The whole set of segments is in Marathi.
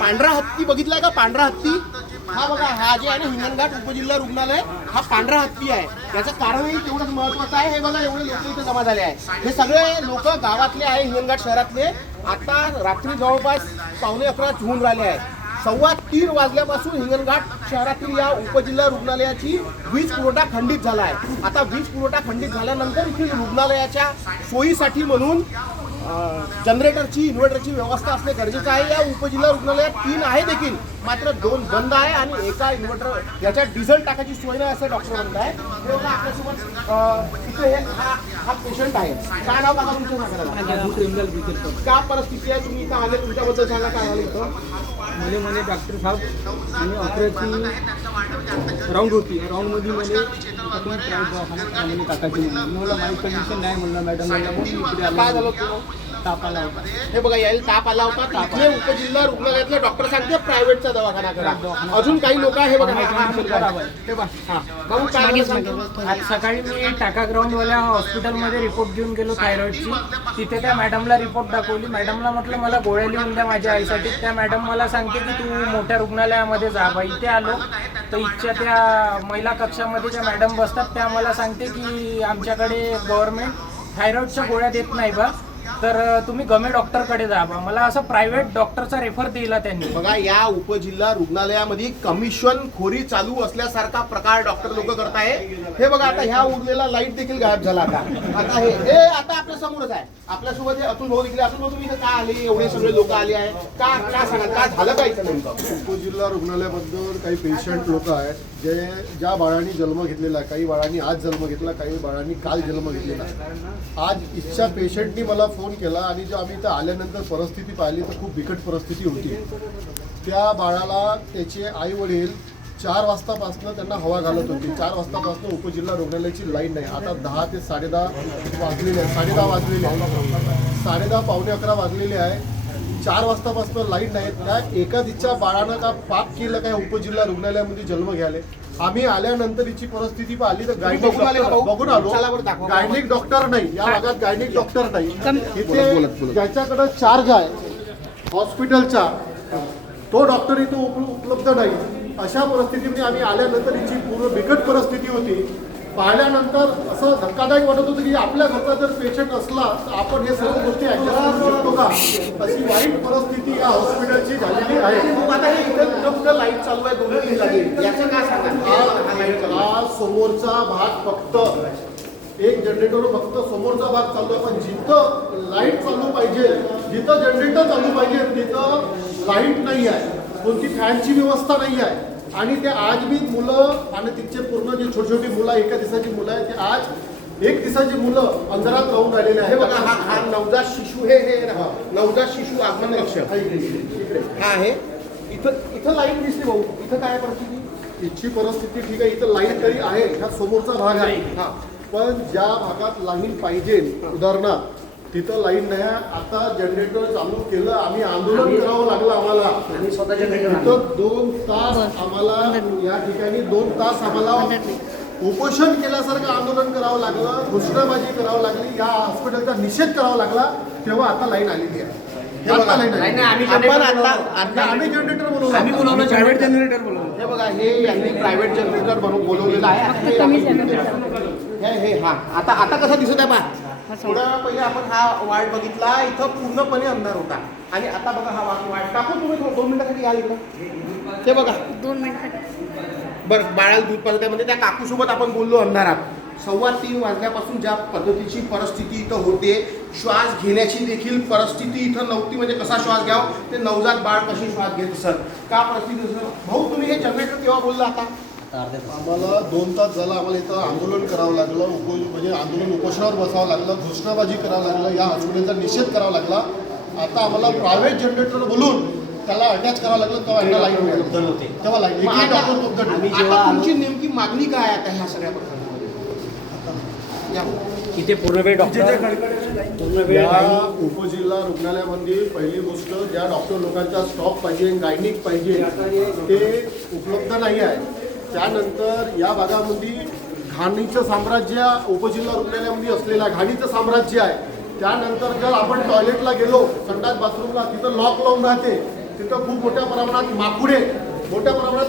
पांढरा हत्ती बघितलाय का? पांढरा हत्ती हा बघा, हा जे आहे ना हिंगणघाट उपजिल्हा रुग्णालय, हा पांढरा हत्ती आहे. याचं कारणही तेवढंच महत्वाचं आहे. हे बघा एवढे लोक इथे जमा झाले आहे. हे सगळे लोक गावातले आहे, हिंगणघाट शहरातले. आता रात्री जवळपास 11:15 होऊन राहिले आहे. 3:15 वाजल्यापासून हिंगणघाट शहरातील या उपजिल्हा रुग्णालयाची वीज पुरवठा खंडित झाला आहे. आता वीज पुरवठा खंडित झाल्यानंतर इथे रुग्णालयाच्या सोयीसाठी म्हणून जनरेटरची, इन्व्हर्टरची व्यवस्था असणे गरजेचं आहे. या उपजिल्हा रुग्णालयात 3 आहे देखील, मात्र 2 बंद आहे आणि एका इन्व्हर्टर याच्यात डिझेल टाकायची सोय नाही असं डॉक्टर म्हणत आहे. आपल्यासोबत इथे हा पेशंट आहे. काय नाव बघा तुमच्या सांगायला? काय परिस्थिती आहे? तुम्ही इथं आले, तुमच्याबद्दल सांगा काय आलं इथं? म्हणे डॉक्टर साहेब आणि ऑपरेशनची राऊंड होती. राऊंडमध्ये म्हणे आपण प्रायव्हेट दवाखान्यात टाकायची. मला माझी कंडिशन नाही म्हणलं मॅडम. काय झालं होतं? ताप आला होता. हे बघा, यायला ताप आला होता. तिथले उपजिल्हा रुग्णालयातले डॉक्टर सांगते प्रायव्हेटचा दवाखाना करा. अजून काही लोक आहे. हे बघा, आज सकाळी मी टाका ग्राउंडवाल्या हॉस्पिटलमध्ये रिपोर्ट घेऊन गेलो थायरॉइडची. तिथे त्या मॅडमला रिपोर्ट दाखवली. मॅडमला म्हटलं मला गोळ्या लिहून द्या माझ्या आईसाठी. त्या मॅडम मला सांगते की तू मोठ्या रुग्णालयामध्ये जा बा. इथे आलो तर इथच्या त्या महिला कक्षामध्ये ज्या मॅडम बसतात त्या मला सांगते की आमच्याकडे गव्हर्नमेंट थायरॉइडच्या गोळ्या देत नाही बा, तर तुम्ही गमे डॉक्टरकडे जा बा. मला असं प्रायव्हेट डॉक्टरचा रेफर दिला त्यांनी. बघा, या उपजिल्हा रुग्णालयामध्ये कमिशन खोरी चालू असल्यासारखा प्रकार डॉक्टर लोक करताय. हे बघा, आता ह्या उरलेला लाईट देखील गायब झाला. आता हे आता आपल्या समोरच आहे. आपल्यासोबत अतुल भाऊ देखील. अतुल भाऊ, तुम्ही इथे का आले? एवढे सगळे लोक आले आहे का सांगा, काय झालं काय इथं नेमकं? उपजिल्हा रुग्णालयाबद्दल काही पेशंट लोक आहेत जे ज्या बाळांनी जन्म घेतलेला आहे. काही बाळांनी आज जन्म घेतला, काही बाळांनी काल जन्म घेतलेला आहे. आज इच्छा पेशंटनी मला फोन केला आणि जेव्हा आम्ही इथं आल्यानंतर परिस्थिती पाहिली तर खूप बिकट परिस्थिती होती. त्या बाळाला त्याचे आई वडील 4 वाजतापासून त्यांना हवा घालत होती. 4 वाजतापासून उपजिल्हा रुग्णालयाची लाईन नाही. आता 10 ते 10:30 वाजलेले आहे. 10:30 वाजलेले आहे. 10:30 पावणे 11 वाजलेले आहे. 4 वाजतापासून लाईट नाही. त्या एका तिच्या बाळानं का पाप केलं काय उपजिल्हा रुग्णालयामध्ये जन्म घ्यायले. आम्ही आल्यानंतर हिची परिस्थिती पाहिली तर गायनिक बघून आलो. गायनिक डॉक्टर नाही या भागात, गायनिक डॉक्टर नाही. इथे ज्याच्याकडे चार्ज आहे हॉस्पिटलचा तो डॉक्टर इथे उपलब्ध नाही. अशा परिस्थितीमध्ये आम्ही आल्यानंतर हिची पूर्ण बिकट परिस्थिती होती. पाहिल्यानंतर असं धक्कादायक वाटत होतं की आपल्या घरचा जर पेशंट असला तर आपण हे सर्व गोष्टी ऍडजस्ट करू शकतो का, अशी वाईट परिस्थिती या हॉस्पिटलची झालेली आहे. आता हे कुठं लाईट चालू आहे दोन्ही लागेल याचं काय सांगा? हा समोरचा भाग फक्त एक जनरेटर फक्त समोरचा भाग चालू आहे. पण जिथं लाईट चालू पाहिजे, जिथं जनरेटर चालू पाहिजे तिथं लाईट नाही आहे. कोणती फॅनची व्यवस्था नाही आहे. आणि ते आज बी मुलं आणि तिचे पूर्ण जे छोटी छोटी मुलं एका दिवसाची मुलं आहेत ते आज 1 दिवसाची मुलं अंधारात राहून राहिलेले आहे. बघा, हा नवजात शिशू हे नवजात शिशू आगमन कक्ष हा आहे. इथं लाईट दिसते भाऊ. इथं काय परिस्थिती? इथची परिस्थिती ठीक आहे. इथं लाईट तरी आहे. हा समोरचा भाग आहे. हा, पण ज्या भागात लाईन पाहिजे उदाहरणार्थ तिथं लाईन नाही. आता जनरेटर चालू केलं. आम्ही आंदोलन करावं लागलं आम्हाला. तिथं 2 तास आम्हाला या ठिकाणी 2 तास आम्हाला उपोषण केल्यासारखं आंदोलन करावं लागलं. घोषणाबाजी करावं लागली. या हॉस्पिटलचा निषेध करावा लागला. तेव्हा आता लाईन आलेली आहे. आम्ही जनरेटर बोलवलं. प्रायव्हेट जनरेटर बोलवलं. हे बघा, हे यांनी प्रायव्हेट जनरेटर बनवून बोलवलेलं आहे. हे हा आता कसा दिसत आहे पहा. थोड्या वेळा पहिले आपण हा वार्ड बघितला. इथं पूर्णपणे अंधार होता आणि आता बघा हा वार्ड. टाकून तुम्ही 2 मिनिटासाठी या इकडं. ते बघा 2 मिनिटासाठी. बरं, बाळाला दूध पाजत आहे म्हणजे त्या काकूसोबत आपण बोललो अंधारात. 3:15 वाजल्यापासून ज्या पद्धतीची परिस्थिती इथं होते, श्वास घेण्याची देखील परिस्थिती इथं नव्हती. म्हणजे कसा श्वास घ्यावा, ते नवजात बाळ कशी श्वास घेत सर, का परिस्थिती सर. भाऊ, तुम्ही हे जनरेटर केव्हा बोलला? आता आम्हाला 2 तास झालं. आम्हाला इथं आंदोलन करावं लागलं. म्हणजे आंदोलन उपोषणावर बसावं लागलं. घोषणाबाजी करावं लागलं. या हॉस्पिटलचा निषेध करावा लागला. आता आम्हाला प्रायव्हेट जनरेटर बोलून त्याला अटॅच करावं लागलं. तेव्हा यांना लाईट मिळाली. तेव्हा लाईट. आता तुमची नेमकी मागणी काय आहे आता ह्या सगळ्या प्रकारामध्ये? इथे पूर्णवेळ डॉक्टर या उपजिल्हा रुग्णालयामध्ये पहिली गोष्ट ज्या डॉक्टर लोकांचा स्टॉक पाहिजे, गायनिक पाहिजे ते उपलब्ध नाही आहे. त्यानंतर या भागामध्ये घाणीचं साम्राज्य उपजिल्हा रुग्णालयामध्ये असलेलं घाणीचं साम्राज्य आहे. त्यानंतर जर आपण टॉयलेटला गेलो, संडास बाथरूमला, तिथं लॉक लावून राहते. तिथं खूप मोठ्या प्रमाणात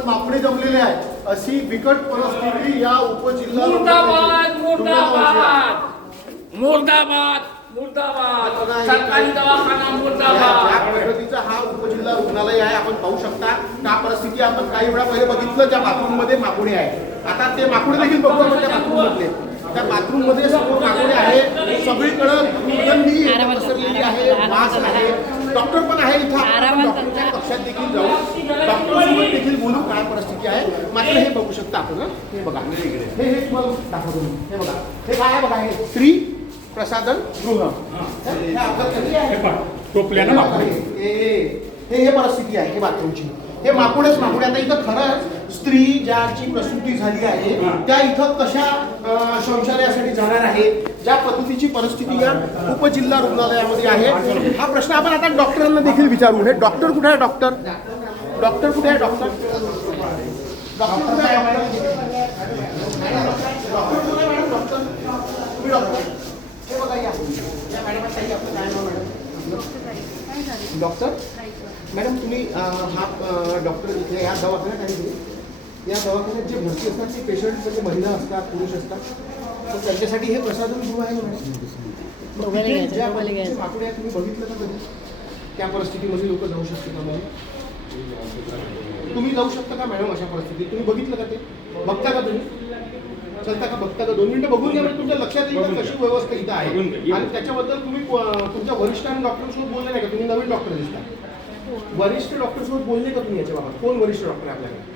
माकुडे जमलेले आहेत. अशी बिकट परिस्थिती या उपजिल्हा मुर्दाबाद मुर्दाबाद मुर्दाबाद मुर्दाबाद सरकारी दवाखाना मुर्दाबाद. ज्या पद्धतीचा हा उपजिल्हा रुग्णालय आहे आपण पाहू शकता. त्या परिस्थिती आपण काही वेळा पहिले बघितलं, ज्या बाथरूम मध्ये माकुडे आहे. आता ते माकुडे देखील बघू आपण त्या बाथरूम मधले. त्या बाथरूम मध्ये समोर माकुडे आहे, सगळीकडे दुर्गंधी पसरलेली आहे, वास आहे. डॉक्टर पण आहे इथं. आपण डॉक्टरच्या कक्षात देखील जाऊ, डॉक्टर सोबत देखील बोलू काय परिस्थिती आहे. मात्र हे बघू शकता आपण. हे बघा, हे तुम्हाला दाखवतो मी. हे बघा, हे काय आहे बघा, हे स्त्री प्रसाधन गृह. हे आपलं कधी आहे? टोपल्यानं हे परिस्थिती आहे हे बाथरूमची. हे माकुडेच माकुडे. आता इथं खरंच स्त्री ज्याची प्रसूती झाली आहे त्या इथं कशा शौचालयासाठी जाणार आहे, ज्या पद्धतीची परिस्थिती या उपजिल्हा रुग्णालयामध्ये आहे, हा प्रश्न आपण आता डॉक्टरांना देखील विचारू. हे डॉक्टर कुठे आहे? डॉक्टर कुठे आहे? डॉक्टर कुठे आहे? डॉक्टर कुठे आहे मॅडम? डॉक्टर तुम्ही डॉक्टर हे बघा या मॅडम. आपलं काय नाव मॅडम? डॉक्टर मॅडम तुम्ही हा डॉक्टर इथे या दवाखान्यात आहे. या दवाखान्यात जे भरती असतात ते पेशंट म्हणजे महिला असतात, पुरुष असतात, तर त्यांच्यासाठी हे प्रसाधन गृह आहे मॅडम. ज्या माकुड्या तुम्ही बघितलं का कधी? त्या परिस्थितीमध्ये लोक जाऊ शकते का मॅडम? तुम्ही जाऊ शकता का मॅडम अशा परिस्थितीत? तुम्ही बघितलं का ते? बघता का तुम्ही? चलता का? बघता का? 2 मिनिटं बघून घ्या. म्हणजे तुमच्या लक्षात येईल कशी व्यवस्था इथं आहे. आणि त्याच्याबद्दल तुम्ही तुमच्या वरिष्ठ डॉक्टरसोबत बोलले नाही का? तुम्ही नवीन डॉक्टर दिसता. वरिष्ठ डॉक्टरसोबत बोलले का तुम्ही याच्या बाबत? कोण वरिष्ठ डॉक्टर आहे आपल्याकडे?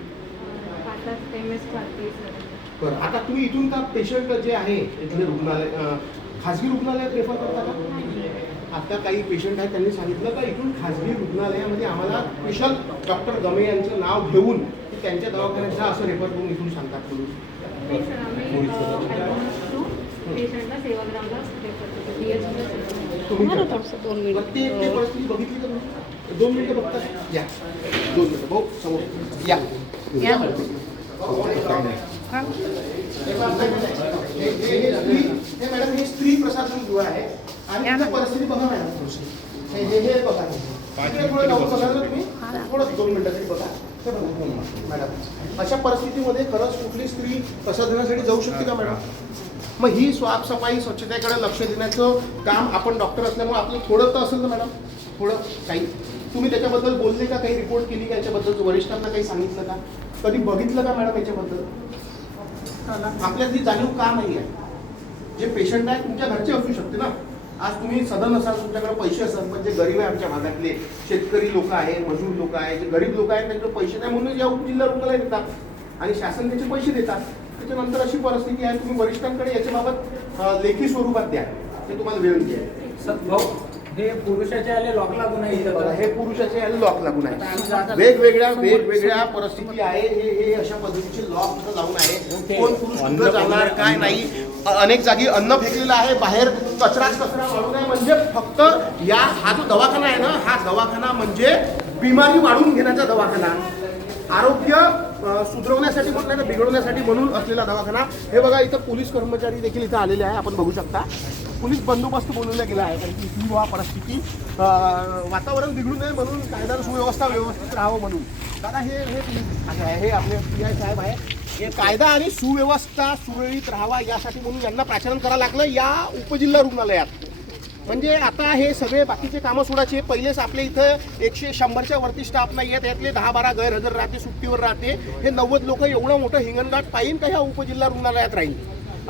बरं, आता तुम्ही इथून का पेशंट जे आहे इथले रुग्णालय खाजगी रुग्णालयात रेफर करता का? आता काही पेशंट आहेत त्यांनी सांगितलं का इथून खाजगी रुग्णालयामध्ये आम्हाला स्पेशल डॉक्टर गमे यांचं नाव घेऊन त्यांच्या दवाखान्यात जा असं रेफर करून इथून सांगतात म्हणून. ते परिस्थिती बघितली का तुम्ही? 2 मिनिटं बघतात या. 2 मिनिटं भाऊ समोर या. मॅडम हे स्त्री प्रसाधन गृह आहे आणि परिस्थिती बघा मॅडम. हे बघा तुम्ही थोडं 2 मिनिटासाठी बघा. मॅडम अशा परिस्थितीमध्ये खरंच कुठली स्त्री प्रसाधनासाठी जाऊ शकते का मॅडम? मग ही साफसफाई स्वच्छतेकडे लक्ष देण्याचं काम आपण डॉक्टर असल्यामुळे आपलं थोडं तर असेल ना मॅडम? थोडं काही तुम्ही त्याच्याबद्दल बोलले का? काही रिपोर्ट केली का याच्याबद्दल? वरिष्ठांना काही सांगितलं का? कधी बघितलं का मॅडम याच्याबद्दल? आपल्याला ती जाणीव का नाही आहे? जे पेशंट आहे तुमच्या घरचे असू शकते ना. आज तुम्ही सदन असाल, तुमच्याकडे पैसे असतात, पण जे गरीब आहे आमच्या भागातले शेतकरी लोक आहे, मजूर लोक आहे, जे गरीब लोक आहेत त्यांच्याकडे पैसे नाही म्हणून या उपजिल्हा रुग्णालय देतात आणि शासन त्याचे पैसे देतात. त्याच्यानंतर अशी परिस्थिती आहे. तुम्ही वरिष्ठांकडे याच्याबाबत लेखी स्वरूपात द्या, ते तुम्हाला वेळ द्या. हे पुरुषाचे आले लॉक लागून आहे इथं बघा. हे पुरुषाचे याला लॉक लागून आहे. वेगवेगळ्या परिस्थिती आहे. हे अशा पद्धतीचे लॉक लावून आहे. कोण पुरुष कुठं जाणार काय नाही. अनेक जागी अन्न फेकलेलं आहे, बाहेर कचरा वाढून आहे. म्हणजे फक्त हा जो दवाखाना आहे ना, हा दवाखाना म्हणजे बिमारी वाढून घेण्याचा दवाखाना, आरोग्य सुधरवण्यासाठी म्हणून ना बिघडवण्यासाठी म्हणून असलेला दवाखाना. हे बघा इथं पोलीस कर्मचारी देखील इथं आलेले आहे, आपण बघू शकता. पोलीस बंदोबस्त बोलवला गेला आहे कारण की ही परिस्थिती वातावरण बिघडू नये म्हणून, कायदा सुव्यवस्था व्यवस्थित राहावं म्हणून. दादा हे आपले PI साहेब आहे. हे कायदा आणि सुव्यवस्था सुरळीत राहावा यासाठी म्हणून यांना प्राचारण करावं लागलं या उपजिल्हा रुग्णालयात. म्हणजे आता हे सगळे बाकीचे कामं सोडायचे. पहिलेच आपल्या इथं 100-100च्या वरती स्टाफ नाही आहे, त्यातले 10-12 गैरहजर राहते, सुट्टीवर राहते. हे 90 लोक एवढं मोठं हिंगणघाट पाहिजे का ह्या उपजिल्हा रुग्णालयात राहील?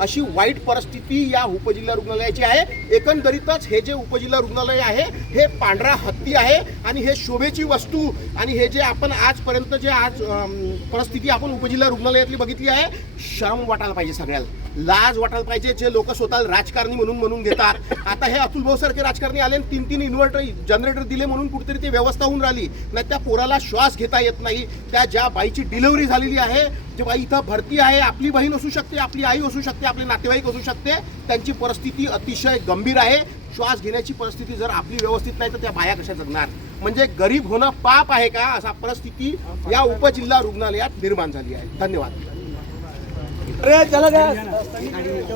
अशी वाईट परिस्थिती या उपजिल्हा रुग्णालयाची आहे. एकंदरीतच हे जे उपजिल्हा रुग्णालय आहे हे पांढरा हत्ती आहे आणि हे शोभेची वस्तू. आणि हे जे आपण आजपर्यंत जे परिस्थिती आपण उपजिल्हा रुग्णालयातली बघितली आहे, शरम वाटायला पाहिजे, सगळ्याला लाज वाटायला पाहिजे. जे लोक स्वतः राजकारणी म्हणून घेतात, आता हे अतुल भाऊ सारखे राजकारणी आले 3 इन्व्हर्टर जनरेटर दिले म्हणून कुठेतरी ते व्यवस्था होऊन राहिली. नाही त्या पोराला श्वास घेता येत नाही. त्या ज्या बाईची डिलिव्हरी झालेली आहे, जे बाई इथं भरती आहे, आपली बहीण असू शकते, आपली आई असू शकते, आपले नातेवाईक असू शकते, त्यांची परिस्थिती अतिशय गंभीर आहे. श्वास घेण्याची परिस्थिती जर आपली व्यवस्थित नाही तर त्या बाया कशा जगणार? म्हणजे गरीब होणं पाप आहे का? असा परिस्थिती या उपजिल्हा रुग्णालयात निर्माण झाली आहे. धन्यवाद.